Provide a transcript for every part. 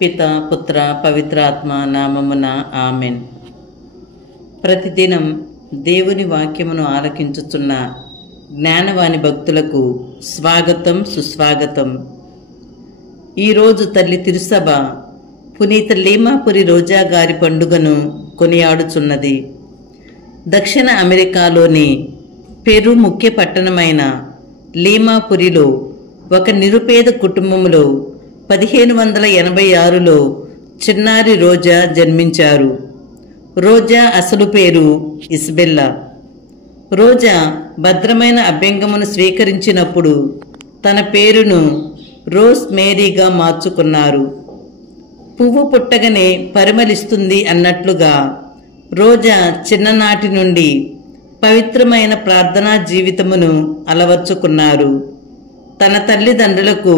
పిత పుత్ర పవిత్రాత్మ నామమున ఆమెన్. ప్రతిదినం దేవుని వాక్యమును ఆలకించుచున్న జ్ఞానవాణి భక్తులకు స్వాగతం, సుస్వాగతం. ఈరోజు తల్లి తిరుసభ పునీత లీమాపురి రోజా గారి పండుగను కొనియాడుచున్నది. దక్షిణ అమెరికాలోని పెరు ముఖ్య పట్టణమైన లీమాపురిలో ఒక నిరుపేద కుటుంబంలో 1586లో చిన్నారి రోజా జన్మించారు. రోజా అసలు పేరు ఇసబెల్లా. రోజా భద్రమైన అభ్యంగమును స్వీకరించినప్పుడు తన పేరును రోజ్ మేరీగా మార్చుకున్నారు. పువ్వు పుట్టగానే పరిమళిస్తుంది అన్నట్లుగా రోజా చిన్ననాటి నుండి పవిత్రమైన ప్రార్థనా జీవితమును అలవర్చుకున్నారు. తన తల్లిదండ్రులకు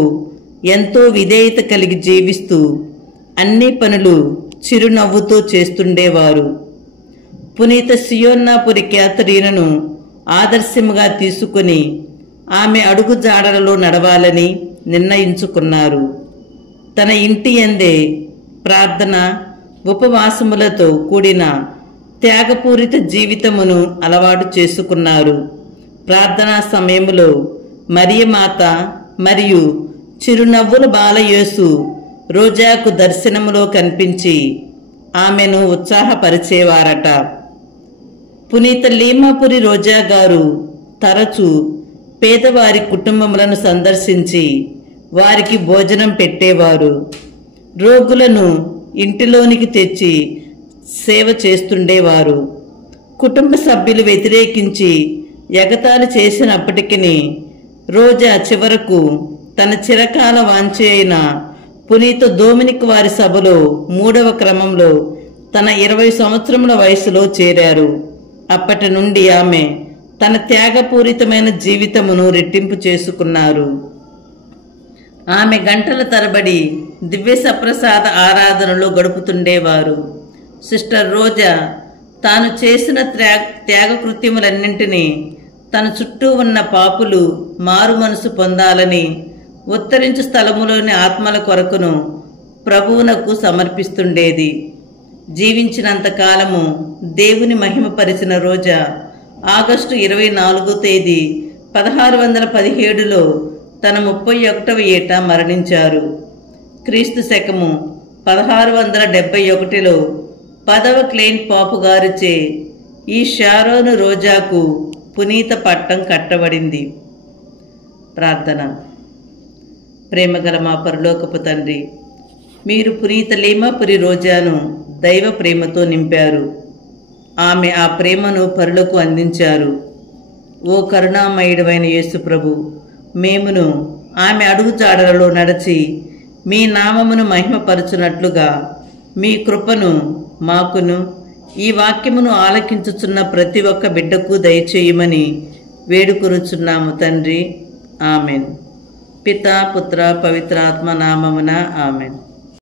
ఎంతో విధేయత కలిగి జీవిస్తూ అన్ని పనులు చిరునవ్వుతో చేస్తుండేవారు. పునీత సియోన్నాపురి క్యాథరీనను ఆదర్శముగా తీసుకుని ఆమె అడుగు జాడలలో నడవాలని నిర్ణయించుకున్నారు. తన ఇంటి యందే ప్రార్థన, ఉపవాసములతో కూడిన త్యాగపూరిత జీవితమును అలవాటు చేసుకున్నారు. ప్రార్థనా సమయములో మరియమాత మరియు చిరునవ్వుల బాలయేసు రోజాకు దర్శనములో కనిపించి ఆమెను ఉత్సాహపరిచేవారట. పునీత లీమాపురి రోజా గారు తరచూ పేదవారి కుటుంబములను సందర్శించి వారికి భోజనం పెట్టేవారు. రోగులను ఇంటిలోనికి తెచ్చి సేవ చేస్తుండేవారు. కుటుంబ సభ్యులు వ్యతిరేకించి ఎగతాళి చేసినప్పటికీ రోజా చివరకు తన చిరకాల వాంఛ అయిన పునీత డొమినిక్ వారి సభలో 3వ క్రమంలో తన 20 సంవత్సరముల వయసులో చేరారు. అప్పటి నుండి ఆమె తన త్యాగపూరితమైన జీవితమును రెట్టింపు చేసుకున్నారు. ఆమె గంటల తరబడి దివ్య సప్రసాద ఆరాధనలో గడుపుతుండేవారు. సిస్టర్ రోజా తాను చేసిన త్యాగకృత్యములన్నింటినీ తన చుట్టూ ఉన్న పాపులు మారు మనసు పొందాలని ఉత్తరించు స్థలములోని ఆత్మల కొరకును ప్రభువునకు సమర్పిస్తుండేది. జీవించినంత కాలము దేవుని మహిమపరిచిన రోజా ఆగస్టు 24వ తేదీ 1617లో తన 31వ ఏట మరణించారు. క్రీస్తు శకము 1671లో 10వ క్లెయిన్ పాపు గారిచే ఈ షారోను రోజాకు పునీత పట్టం కట్టబడింది. ప్రార్థన. ప్రేమగల మా పరలోకపు తండ్రి, మీరు పునీత లీమాపురి రోజాను దైవ ప్రేమతో నింపారు. ఆమె ఆ ప్రేమను పరులకు అందించారు. ఓ కరుణామయుడైన యేసు ప్రభు, మేమును ఆమె అడుగుజాడలలో నడచి మీ నామమును మహిమపరచునట్లుగా మీ కృపను మాకును ఈ వాక్యమును ఆలకించుచున్న ప్రతి ఒక్క బిడ్డకు దయచేయమని వేడుకొనుచున్నాము తండ్రి. ఆమెన్. పిత పుత్ర పవిత్రాత్మ నామమున ఆమెన్.